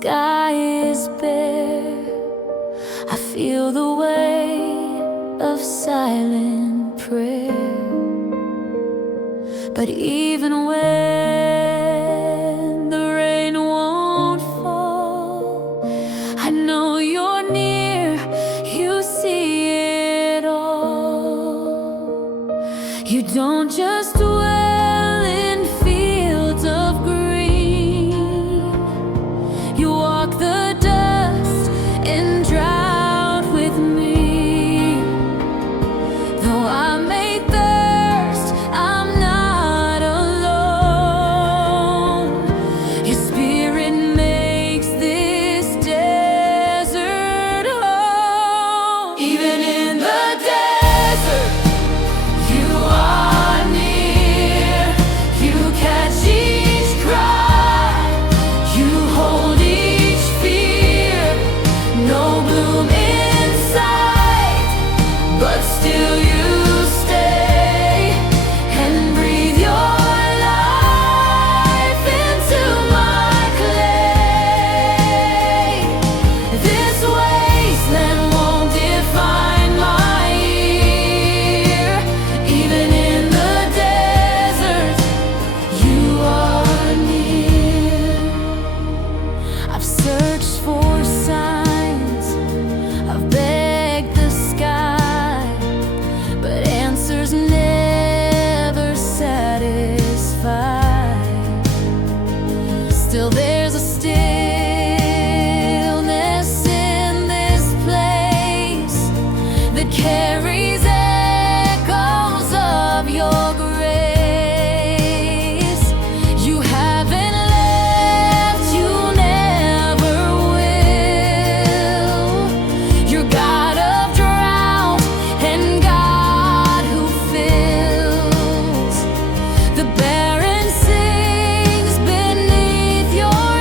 sky is bare, I feel the weight of silent prayer. But even when the rain won't fall, I know you're near, you see it all. You don't just dwell in fields of green, you walk the dust in drought with me. Though I may thirst, I'm not alone. Your spirit makes this desert home. Even in the desert, you are near. You catch each cry, you hold each fear. No bloom in sight, but still you stay and breathe your life into my clay. This wasteland won't define my year. Even in the desert, you are near. I've searched for signs, I've begged the sky, but answers never satisfy. Still there's a stillness in this place that carries echoes of your grace. You haven't left, you never will. You're God of drought and God who fills. The barren sings beneath your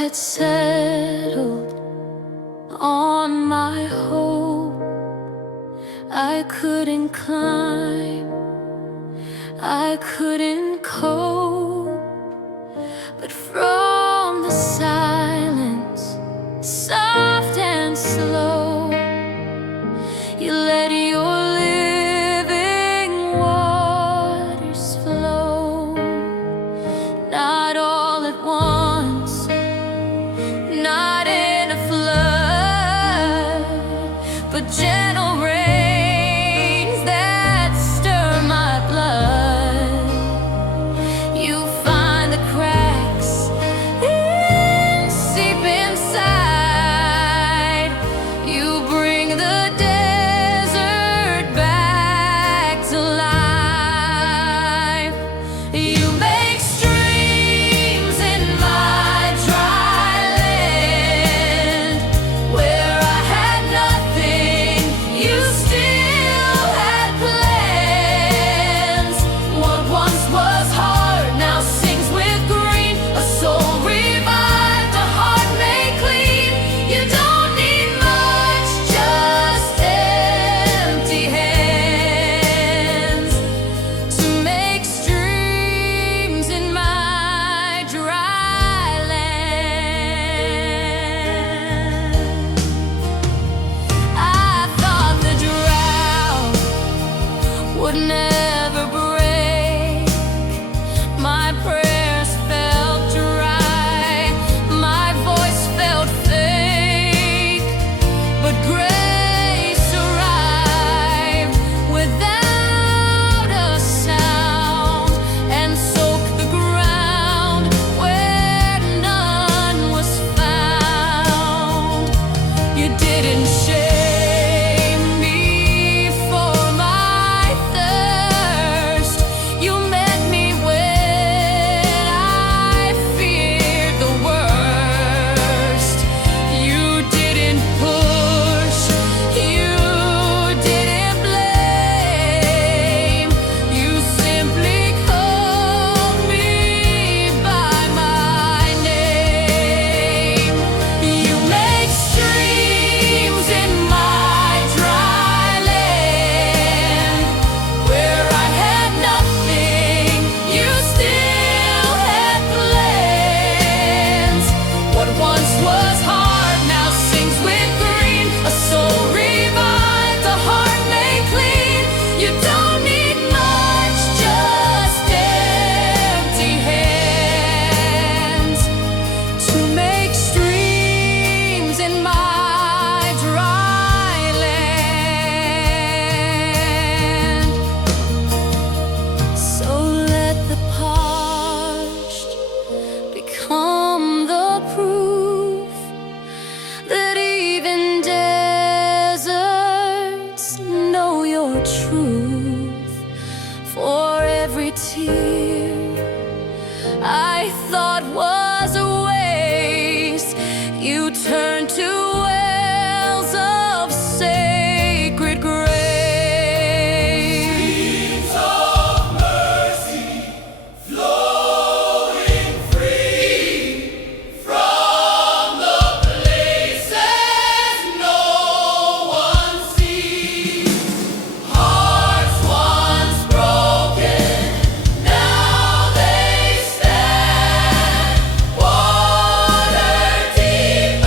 had settled on my hope. I couldn't climb, I couldn't cope, but from the silence, soft and slow, you let your living waters flow. Not all at once, not in a flood, but gentle rains that stir my blood. You find the cracks and seep inside. You bring the desert back to life. You make streams in my dry land. Where I had nothing, you still had plans. What once was hard now sings with green. A soul revived, a heart made clean. You don't need much, just empty hands to make streams in my dry land. I thought the drought would never break. My prayers felt dry, my voice felt fake, but grace arrived without a sound and soaked the ground where none was found. You didn't shame me for my thirst. You met me when I feared the worst. You didn't push, you didn't blame. You simply called me by my name. You make streams in my dry land. Where I had nothing, you still had plans. What once was hard now sings with green. A soul revived, a heart made clean. You don't need much, just empty hands to make streams in my dry land. So let the parched become the proof that even deserts know your truth. For every tear I thought was a waste, you turned to wells of sacred grace. Streams of mercy flowing free from the places no one sees. Hearts once broken, now they stand. Water deep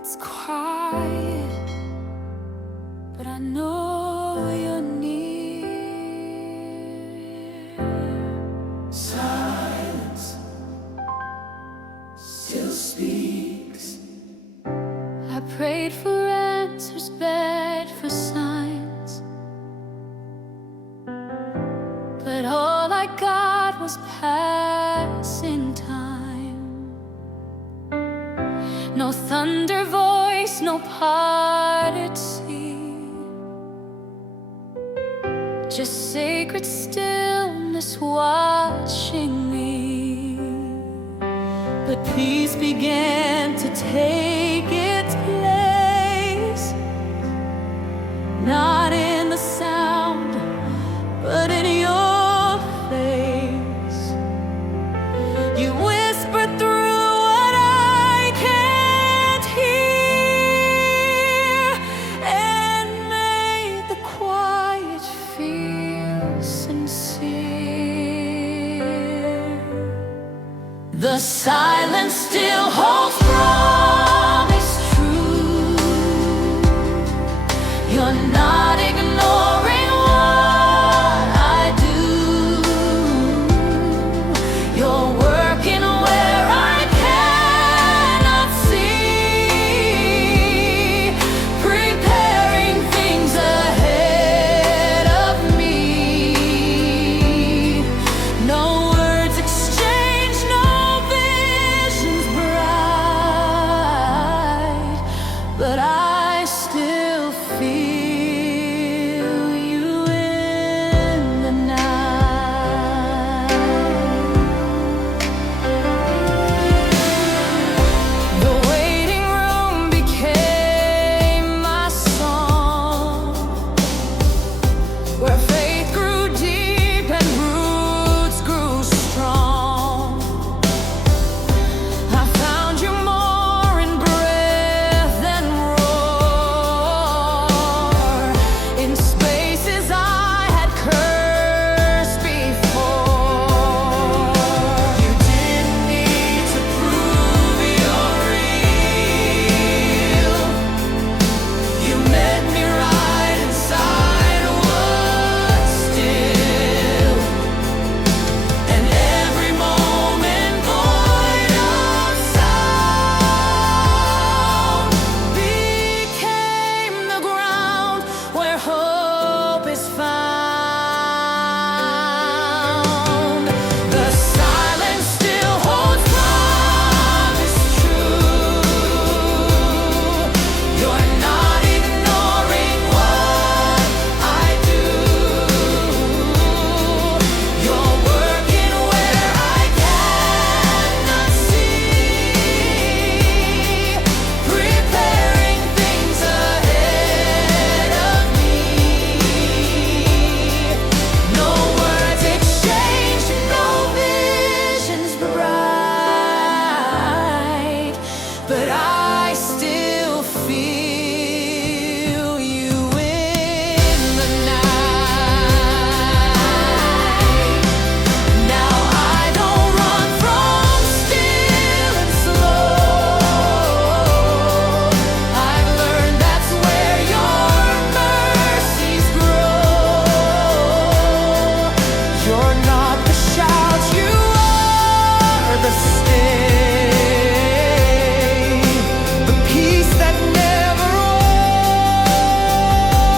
it's quiet, but I know you're near. Silence still speaks. I prayed for answers, begged for signs, but all I got was passing time. No thunder voice, no parted sea, just sacred stillness watching me. But peace began to take its place, not in the sound, but in your face. You whispered through what I can't hear, and made the quiet feel sincere. The silence still holds promise true. You're not ignoring what I do. You're working where I cannot see, preparing things ahead of me. No words exchanged, no visions bright, but I still feel you in the night. The waiting room became my song, where faith grew deep and roots grew strong. I found you more in breath than roar, in spaces I had cursed before. You didn't need to prove you're real. You met me right inside what's still, and every moment void of sound became the ground where hope is found. The silence still holds promise true. You're not ignoring what I do. You're working where I cannot see, preparing things ahead of me. No words exchanged, no visions bright, but I still feel you in the night. Now I don't run from still and slow. I've learned that's where your mercies grow. You're not the shout, you are the stay, the peace that never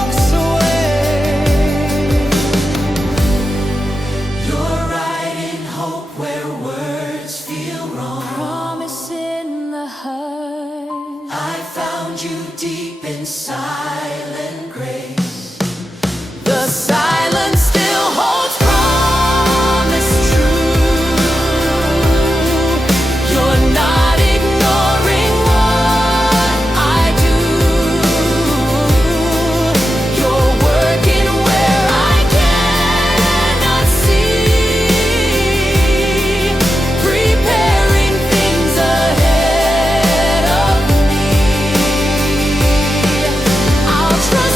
walks away. You're writing hope where words feel wrong. Promise in the hush. I found you deep in silent grace. The silence still holds promise true. You're not ignoring what I do. You're working where I cannot see, preparing things ahead of me. I'll trust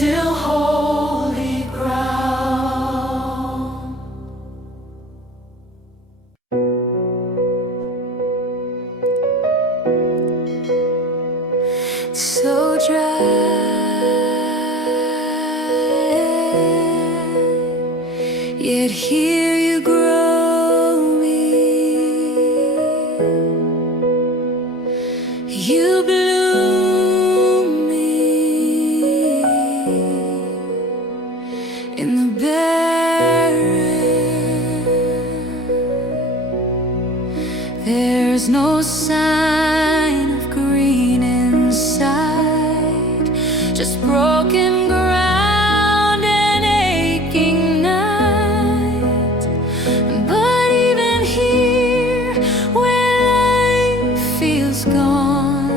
still holy ground. So dry, yet here you grow me. You bloom me in the barren. There's no sign of green inside, just broken ground and aching night. But even here, where life feels gone,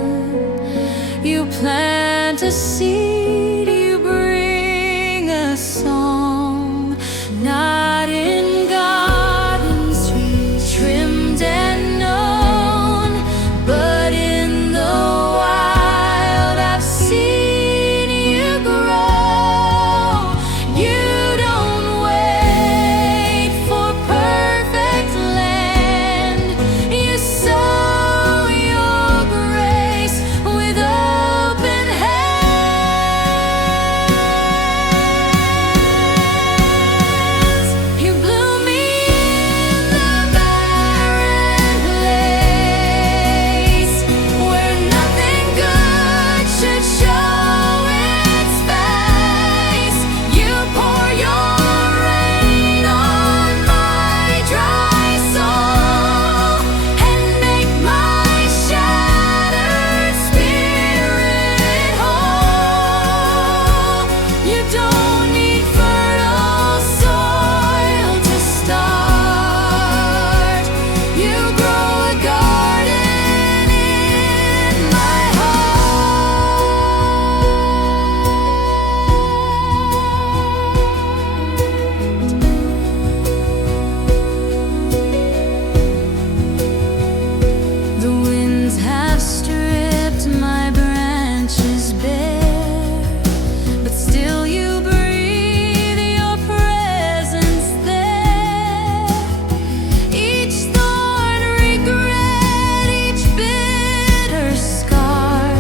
you plant a seed, you bring a song, not in gardens trimmed and known, but in the wild I've seen you grow. You don't wait for perfect land, you sow your grace with open hands. You bloom me in the barren place, where nothing good should show its face. You pour your rain on my dry soul and make my shattered spirit whole. You don't need fertile soil to start. You grow a garden in my heart. The winds have stripped my branches bare, but still you breathe your presence there. Each thorn, regret, each bitter scar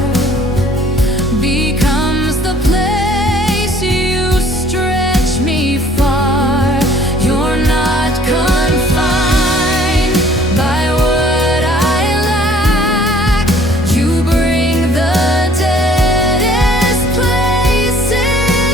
becomes the place you stretch me far. You're not confined by what I lack. You bring the deadest places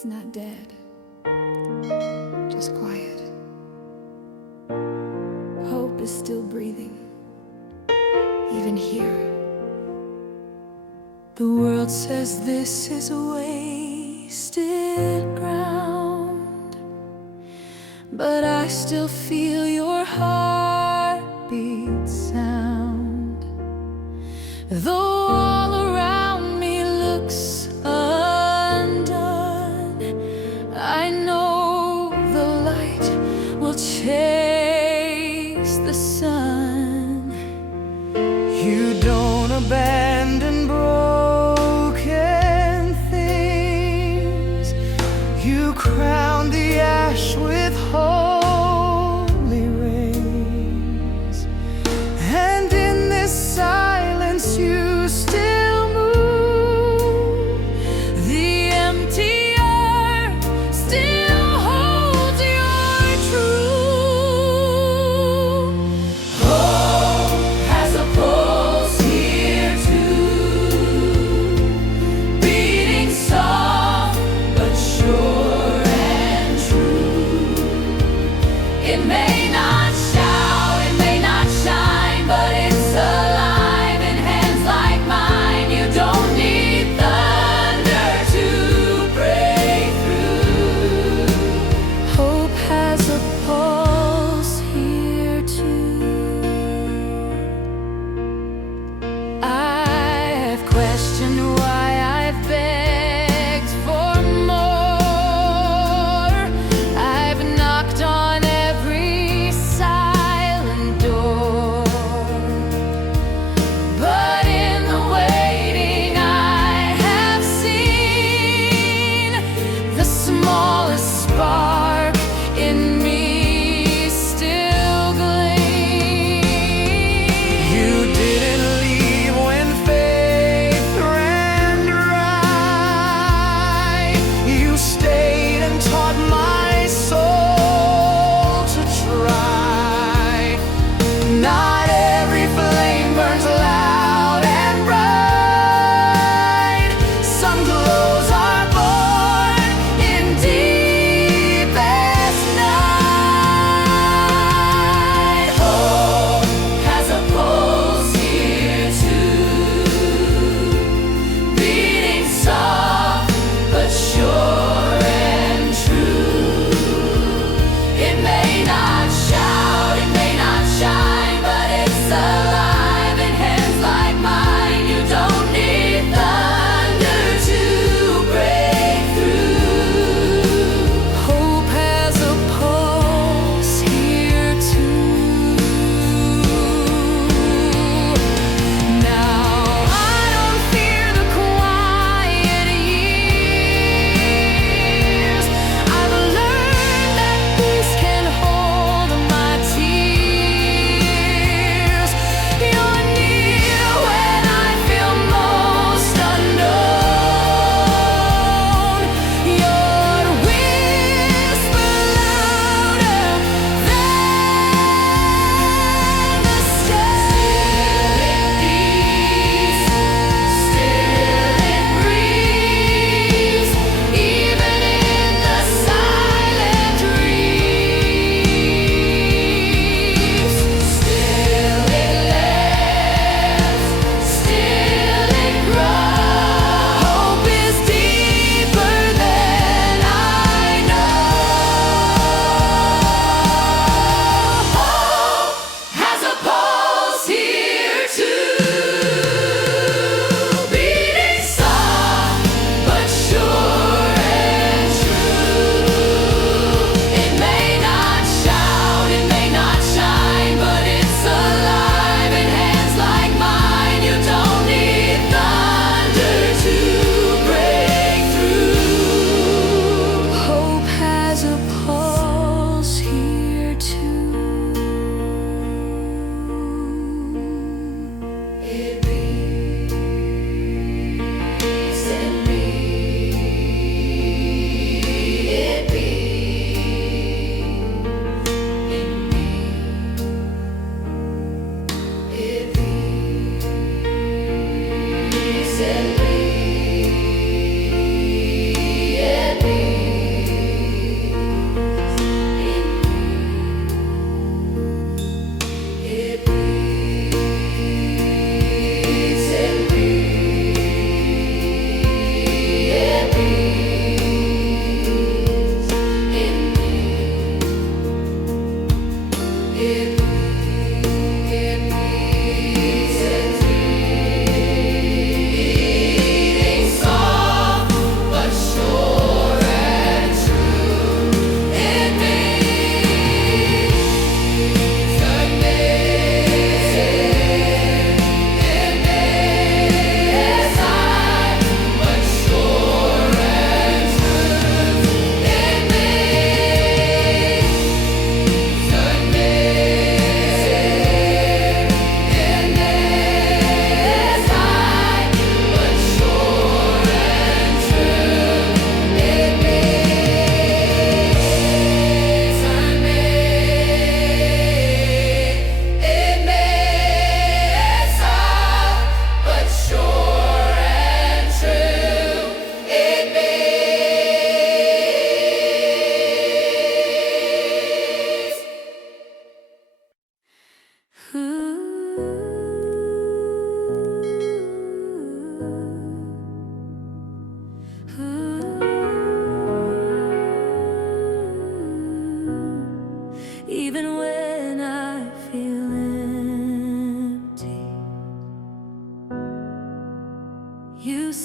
It's not dead, just quiet. Hope is still breathing, even here. The world says this is wasted ground, but I still feel your heartbeat sound. Though all around me looks undone, I know the light will chase the sun. You don't abandon broken things. You crown the ash with holy rays. And in this silence you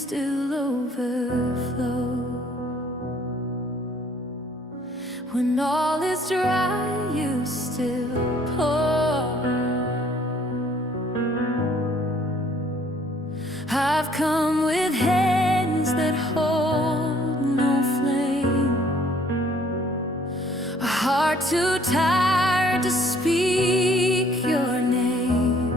still overflow. When all is dry, you still pour. I've come with hands that hold no flame, a heart too tired to speak your name,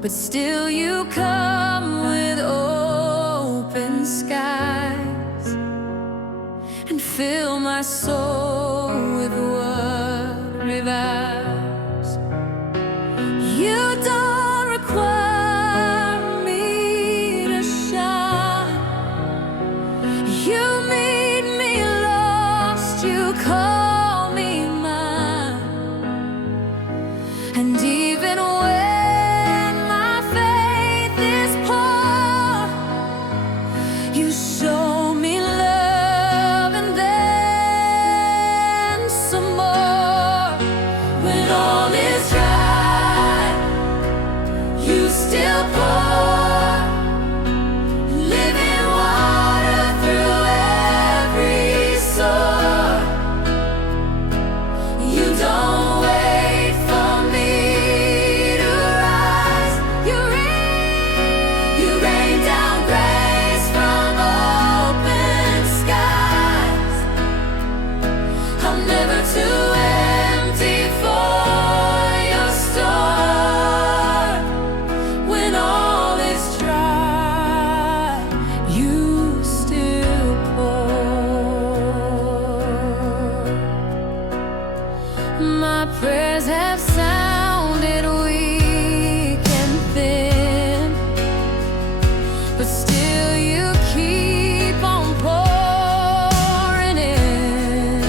but still you come with open skies and fill my soul with what revives. You don't require me to shine. You meet me lost, you call me mine. And even when my faith is poor, you show me love and then some more. When all is dry, you still pour living water through every sore. You don't wait for me to rise. You rain down grace from open skies. I'm never too empty for your store. When all is dry, you still pour. My prayers have sounded weak and thin, but still you keep on pouring in.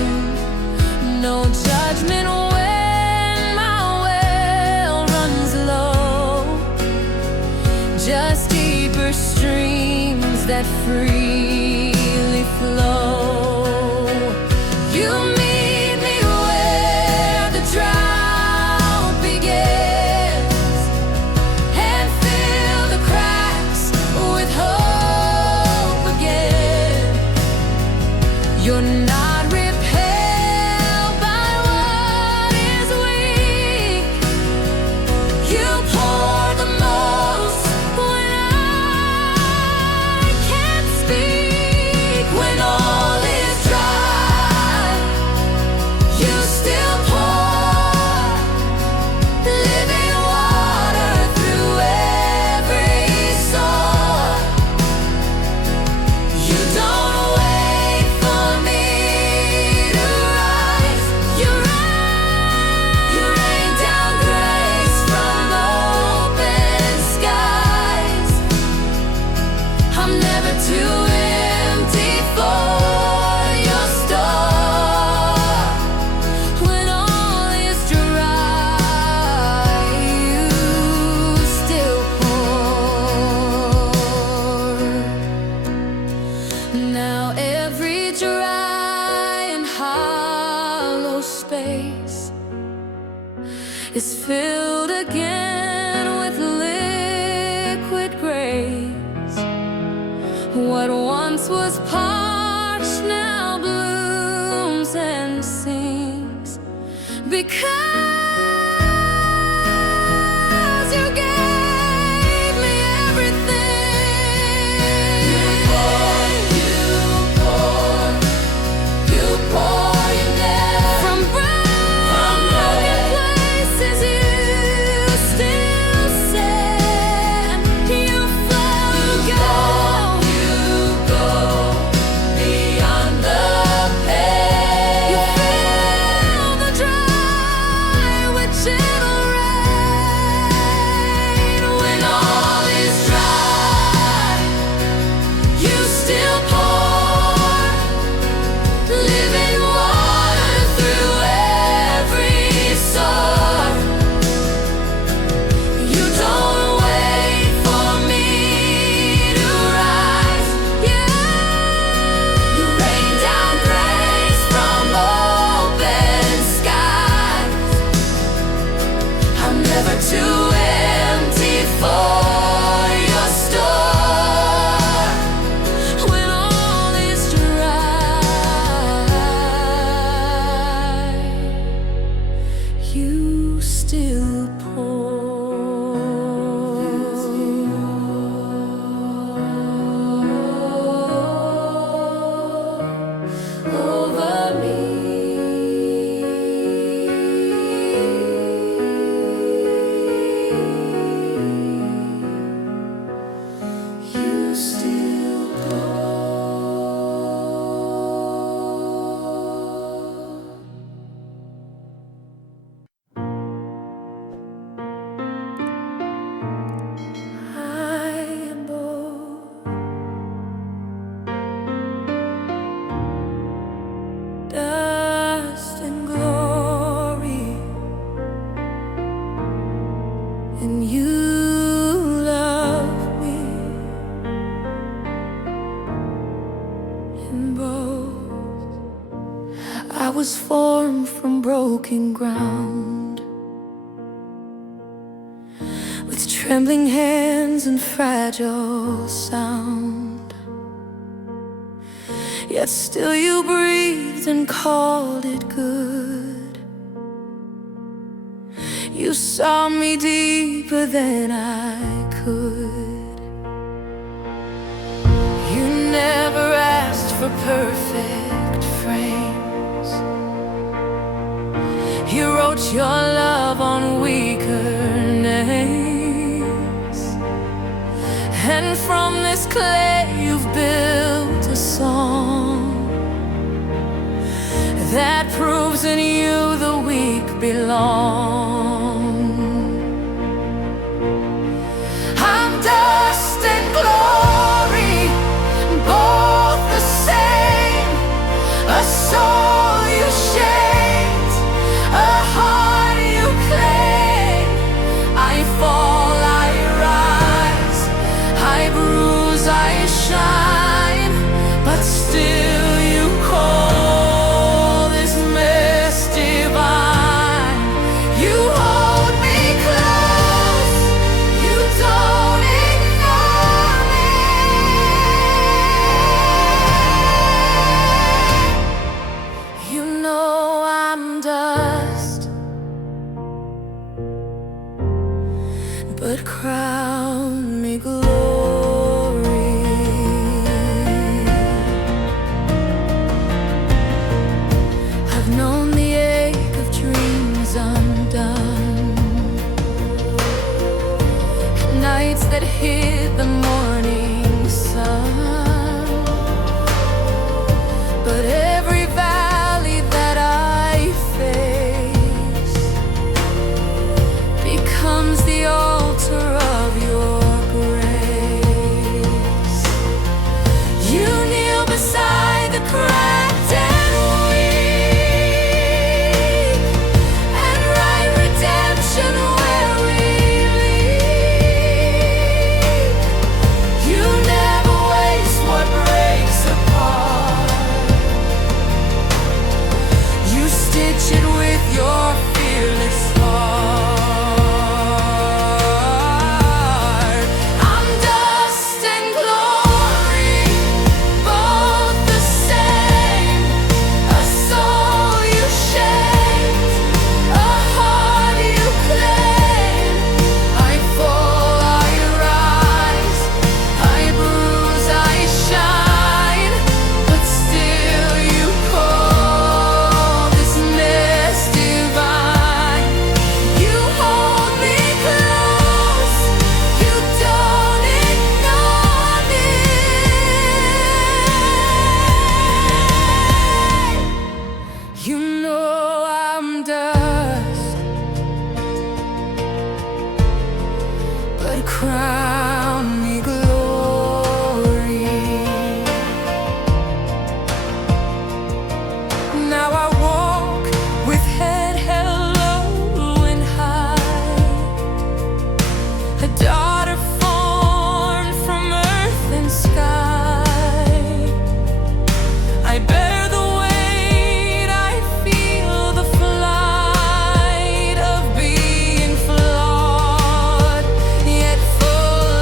No judgment when my well runs low, just deeper streams that freely flow. You meet me where the drought begins and fill the cracks with hope again. You're not repelled by what is weak. You pour the most when I can't speak. When all is dry, you still pour living water through every sore. You don't wait for me to rise. You rain down grace from open skies. I'm never too empty for your store. When all is dry, you still pour. Now every dry and hollow space is filled again with liquid grace. What once was parched now blooms and sings, because you gave me everything. You pour, you never. From broken places you still send. You flow, you go beyond the pain. You fill the dry with gentle rain. When all is dry, you still pour living water through every sore. You don't wait for me to rise. You rain down grace from open skies. I'm never too empty for your store. and you love me in both. I was formed from broken ground, with trembling hands and fragile sound. Yet still you breathed and called it good. You saw me deeper than I could. You never asked for perfect frames. You wrote your love on weaker names. And from this clay you've built a song that proves in you the weak belong. I'm dust and glory, both the same. A soul you shaped, a heart you claim. I fall, I rise, I bruise, I shine, but still you call this mess divine. You hold me close, you don't ignore me. You know I'm dust, but crown me glory. I've known the ache of dreams undone, nights that hid the morning sun. But every valley that I face becomes the altar of your grace. You kneel beside the cracked and weak, and write redemption where we leak. You never waste what breaks apart. You stitch it with your fearless heart. I'm dust and glory, both the same. A soul you shaped, a heart you claim. I fall, I rise, I bruise, I shine, but still you call this mess divine. You hold me close, you don't ignore me. You know I'm dust, but crown me glory. Now I walk with head held low and high, a daughter formed from earth and sky. I bear the weight, I feel the flight of being flawed, yet full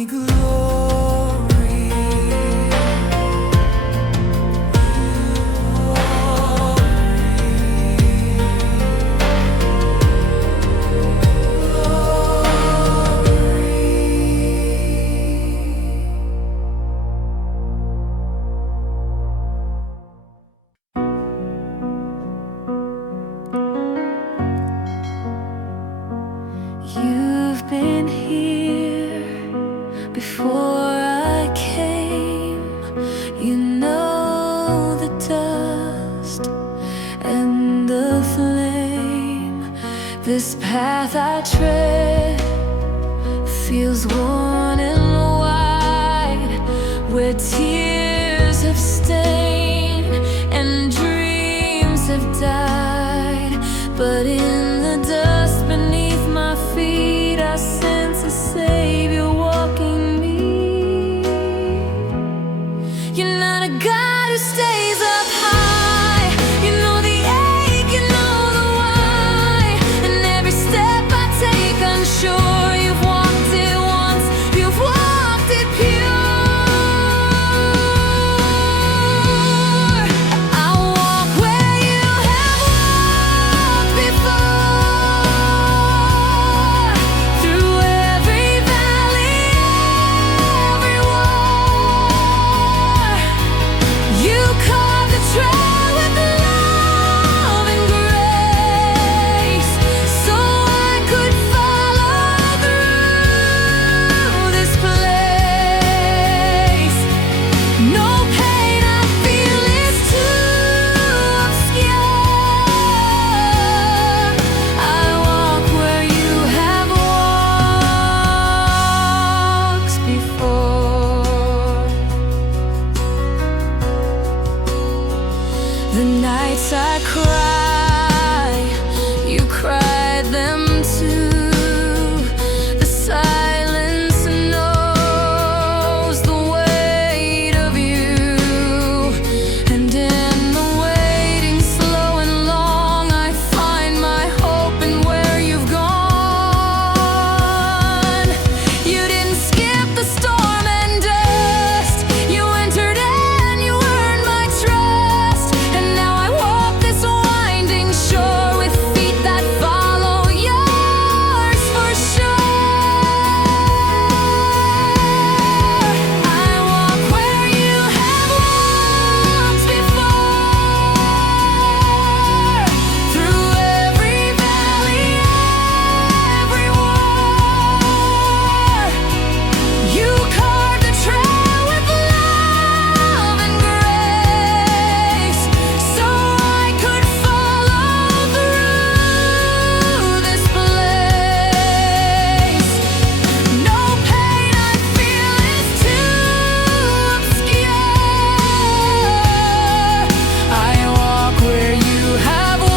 me glory. You've been here before I came. You know the dust and the flame. This path I tread feels worn and wide, where tears have stained and dreams have died. But in the dust beneath my feet, I sense a Savior walking me. You're not a God who stays up high. You know the ache, you know the why. And every step I take unsure, you've walked it once, you've walked it pure. I walk where you have walked before, through every valley, every war. You carved the trail with love and grace, so I could follow through this place. No pain I feel is too obscure. I walk where you have walked before. The nights I cry, you cried them too. The silence knows the weight of you. And in the waiting, slow and long, I find my hope in where you've gone. You didn't skip the storm and dust. You entered and you earned my trust. And now I walk this winding shore with feet that follow yours for sure. I walk where you have walked before, through every valley, every war. You carved the trail with love and grace, so I could follow through this place. No pain I feel is too obscure. I walk where you have walked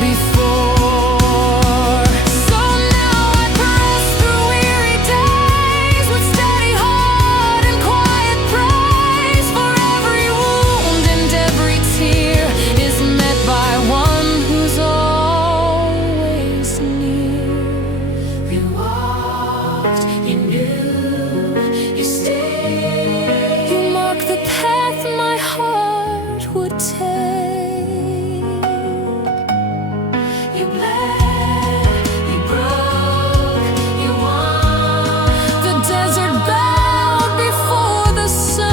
before. So now I press through weary days with steady heart and quiet praise. For every wound and every tear is met by one who's always near. We walked, you knew, you stayed. You marked the path my heart would take. You bled, you broke, you won. The desert bowed before the sun.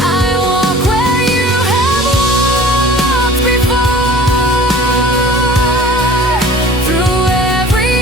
I walk where you have walked before, through every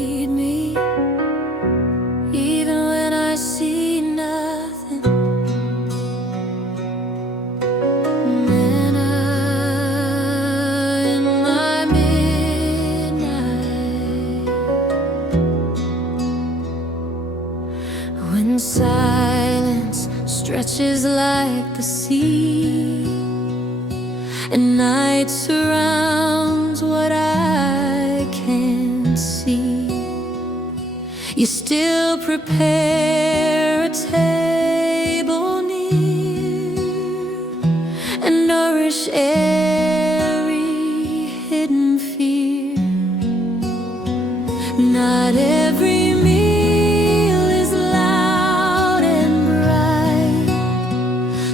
feed me, even when I see nothing. Manna in my midnight. When silence stretches like the sea, and night surrounds what I can't see, you still prepare a table near and nourish every hidden fear. Not every meal is loud and bright.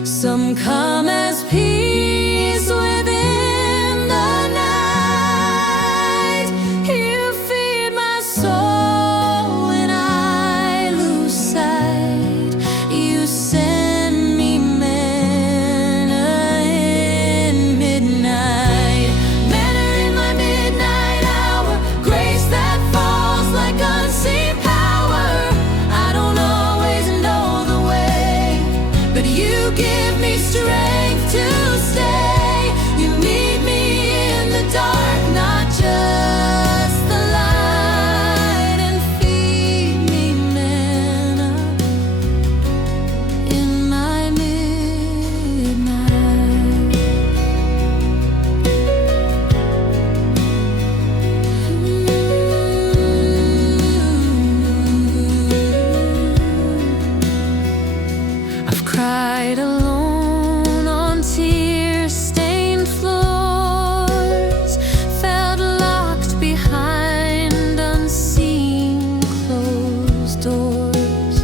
Some come as peace within the night. You feed my soul when I lose sight. You send me manna in midnight. Manna in my midnight hour, grace that falls like unseen power. I don't always know the way, but you give me strength to stay. You meet me in the dark, not just the light, and feed me manna in my midnight. I've cried alone on tear-stained floors, felt locked behind unseen closed doors.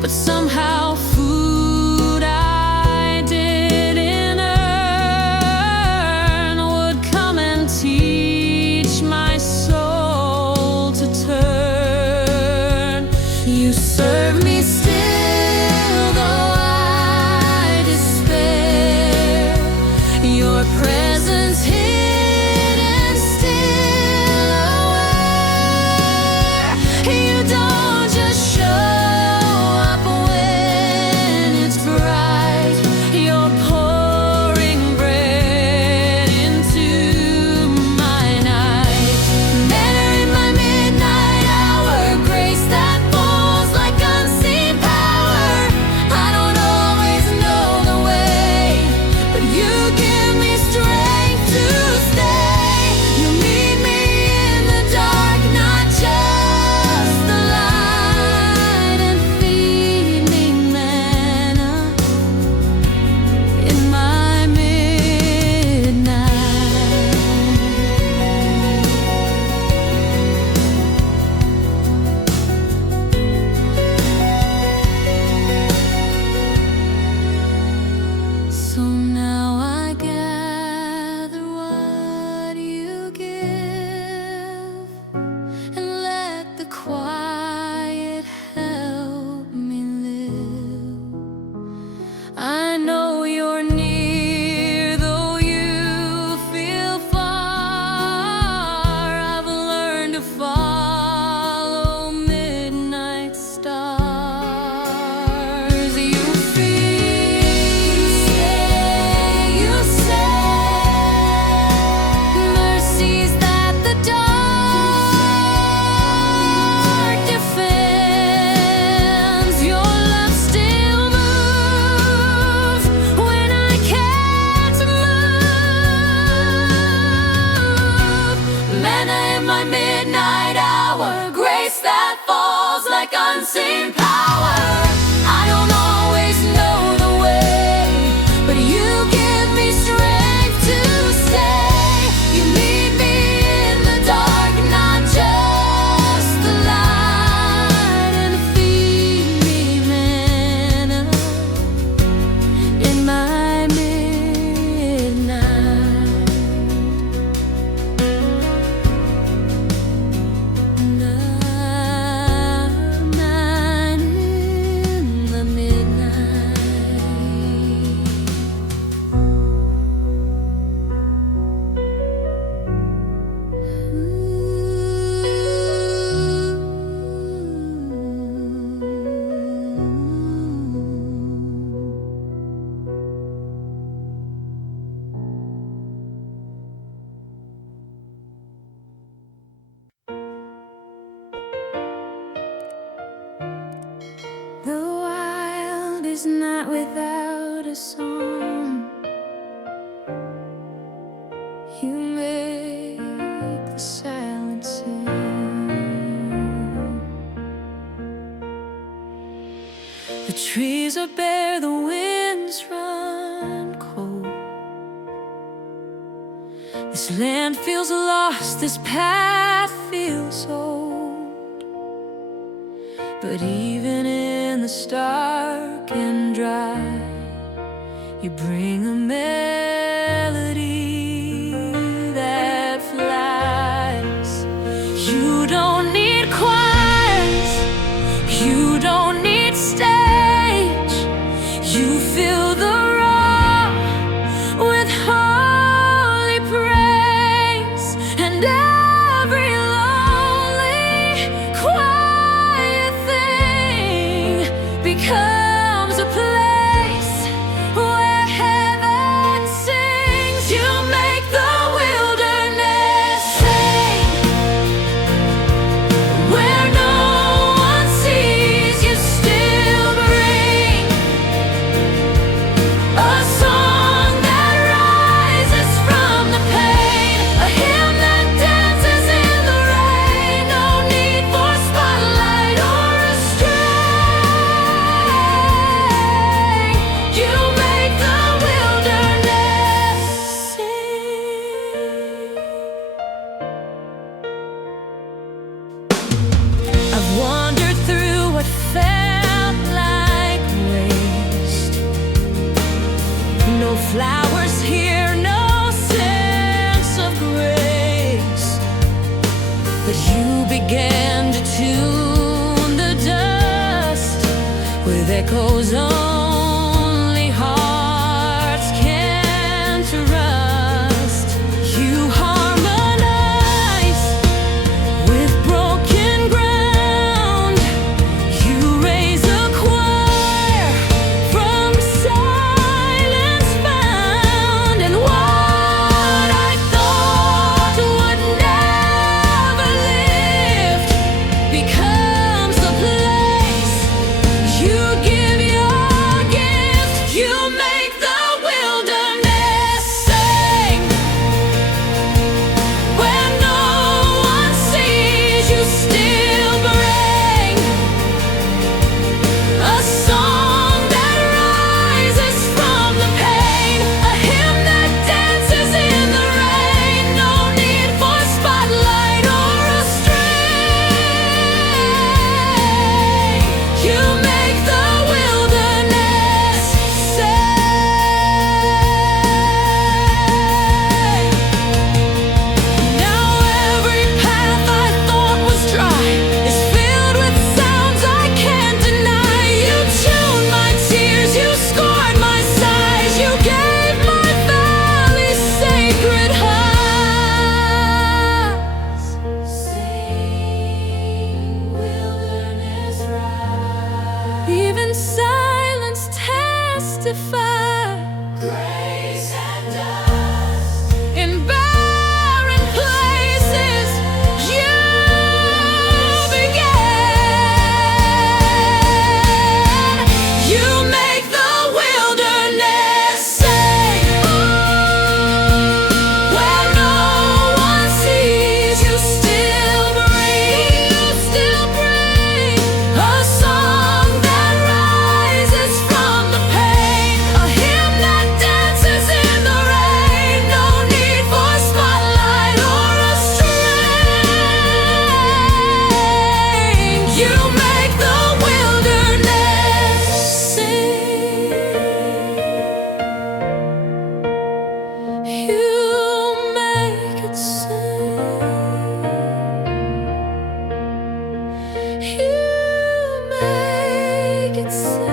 But somehow food I didn't earn would come and teach my soul to turn. You serve me still, though I despair. Your presence hidden, still aware. You don't just show up when it's bright. You're pouring bread into my night. Manna in my midnight hour, grace that falls like unseen power. I don't always know the way, but you give me strength to stay. You meet me in the dark, not just the light, and feed me manna in my midnight. So now I gather what you give, and let the quiet help me live. I know you're near, though you feel far. I've learned to follow midnight stars. You feed, you say, mercies that the dark defends. Your love still moves when I can't move. Manna in my midnight hour, grace that falls like unseen power. I don't always know the way, but you give me strength to stay. You meet me in the dark, not just the light, and feed me manna in my midnight. Mine in the night without a song. You make the silence sing. The trees are bare, the winds run cold. This land feels lost, this path feels old. But even in the stark and dry, you bring a melody that flies. You don't need choirs, you don't need stage. You fill the raw with holy praise, and every lonely, quiet thing becomes a place where heaven sings. You make the wilderness sing, where no one sees. You still bring a song that rises from the pain, a hymn that dances in the rain. No need for spotlight or restraint. You make the wilderness sing. I've wandered through what felt like waste. No flowers here, no sense of grace. But you began to tune the dust with echoes only hearts can trust. You harmonize with broken ground. You raise a choir from silence found. And what I thought would never lift becomes the place you give your gift. You make the wilderness sing, where no one sees. You still bring a song that rises from the pain, a hymn that dances in the rain. No need for spotlight or restraint. You make the wilderness sing. Now every path I thought was dry is filled with sounds I can't deny. You tuned my tears, you scored my sighs. You gave my valleys sacred highs. Sing, wilderness rise. Even silence testifies. Grace and dust. In barren places, you began. You make the wilderness sing, where no one sees. You still bring a song that rises from the pain, a hymn that dances in the rain. No need for spotlight or restraint. You make the wilderness sing. You make it sing. You make it sing.